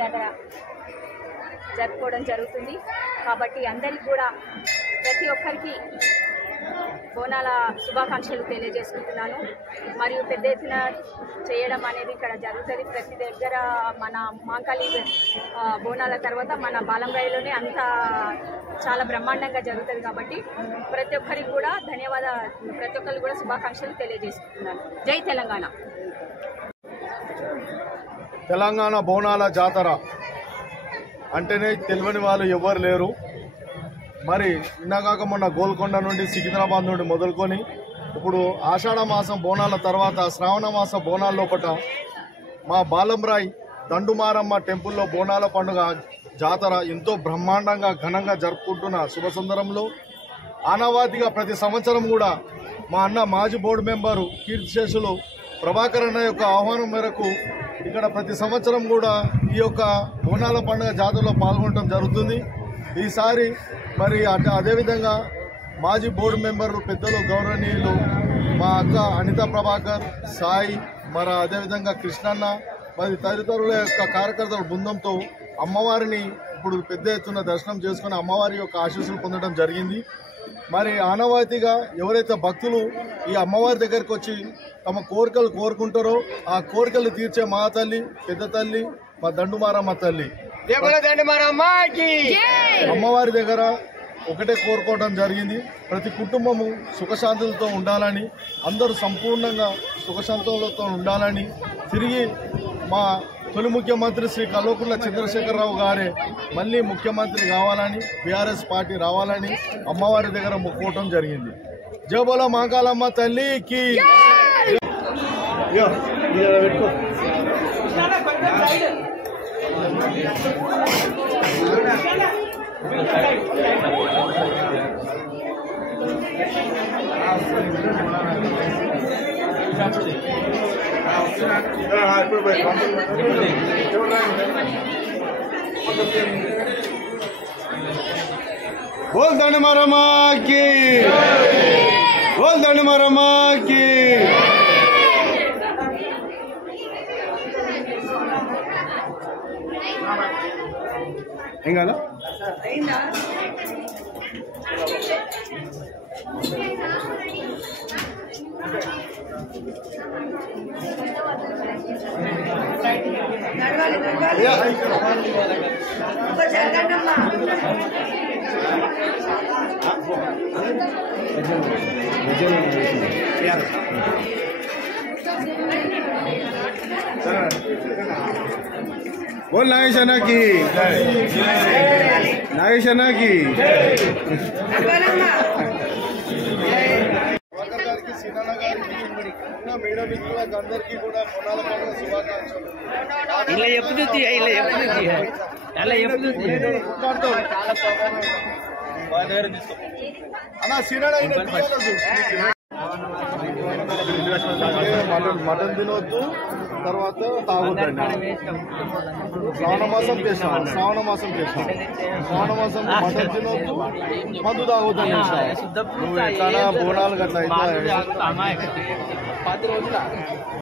జాతర జరుపుకోవడం జరుగుతుంది. కాబట్టి అందరికీ కూడా ప్రతి ఒక్కరికి బోనాల శుభాకాంక్షలు తెలియజేసుకుంటున్నాను. మరియు పెద్ద ఎత్తున చేయడం అనేది ఇక్కడ జరుగుతుంది. ప్రతి దగ్గర మన మాంకాళి బోనాల తర్వాత మన బాలంరాయిలోనే అంత చాలా బ్రహ్మాండంగా జరుగుతుంది. కాబట్టి ప్రతి ఒక్కరికి కూడా ప్రతి ఒక్కరికి కూడా శుభాకాంక్షలు తెలియజేసుకుంటున్నాను. జై తెలంగాణ. తెలంగాణ బోనాల జాతర అంటేనే తెలియని వాళ్ళు ఎవరు లేరు. మరి నిన్నగాక మొన్న గోల్కొండ నుండి సికింద్రాబాద్ నుండి మొదలుకొని ఇప్పుడు ఆషాఢ మాసం బోనాల తర్వాత శ్రావణ మాసం బోనాల లోపల మా బాలంరాయ్ దండుమారమ్మ టెంపుల్లో బోనాల పండుగ జాతర ఎంతో బ్రహ్మాండంగా ఘనంగా జరుపుకుంటున్న శుభ సందర్భంలో ఆనవాతిగా ప్రతి సంవత్సరం కూడా మా అన్న మాజీ బోర్డు మెంబరు కీర్తిశేషులు ప్రభాకర్ అన్న యొక్క ఆహ్వానం మేరకు ఇక్కడ ప్రతి సంవత్సరం కూడా ఈ యొక్క బోనాల పండుగ జాతరలో పాల్గొనడం జరుగుతుంది. ఈసారి మరి అదేవిధంగా మాజీ బోర్డు మెంబర్లు పెద్దలు గౌరవనీయులు మా అక్క అనిత ప్రభాకర్, సాయి, మరి అదేవిధంగా కృష్ణన్న మరి తదితరుల యొక్క కార్యకర్తల బృందంతో అమ్మవారిని ఇప్పుడు పెద్ద ఎత్తున దర్శనం చేసుకుని అమ్మవారి యొక్క ఆశీస్సులు పొందడం జరిగింది. మరి ఆనవాయితీగా ఎవరైతే భక్తులు ఈ అమ్మవారి దగ్గరికి వచ్చి తమ కోరికలు కోరుకుంటారో ఆ కోరికలు తీర్చే మా తల్లి, పెద్ద తల్లి, మా దండుమారమ్మ తల్లి అమ్మవారి దగ్గర ఒకటే కోరుకోవడం జరిగింది. ప్రతి కుటుంబము సుఖశాంతులతో ఉండాలని, అందరూ సంపూర్ణంగా సుఖశాంతులతో ఉండాలని, తిరిగి మా తొలి ముఖ్యమంత్రి శ్రీ కల్వకుంట్ల చంద్రశేఖరరావు గారే మళ్ళీ ముఖ్యమంత్రి కావాలని, బీఆర్ఎస్ పార్టీ రావాలని అమ్మవారి దగ్గర మొక్కుకోవటం జరిగింది. జై బోలో మాంకాళమ్మ తల్లికి. बोल దండుమారమ్మ की, बोल దండుమారమ్మ की. ఏం కాదా बोल नागेशना की, नागेशना की. మేడం మిత్రులకు అందరికీ కూడా బోనాల పండుగ శుభాకాంక్షలు. అన్న సీనాడ మటన్ తినవద్దు, తర్వాత తాగొద్దండి. శ్రావణ మాసం చేస్తాం, శ్రావణ మాసం మటన్ తినవద్దు, మందు తాగొద్దండి. నువ్వు ఎట్లా బోనాలు గట్లా అయితే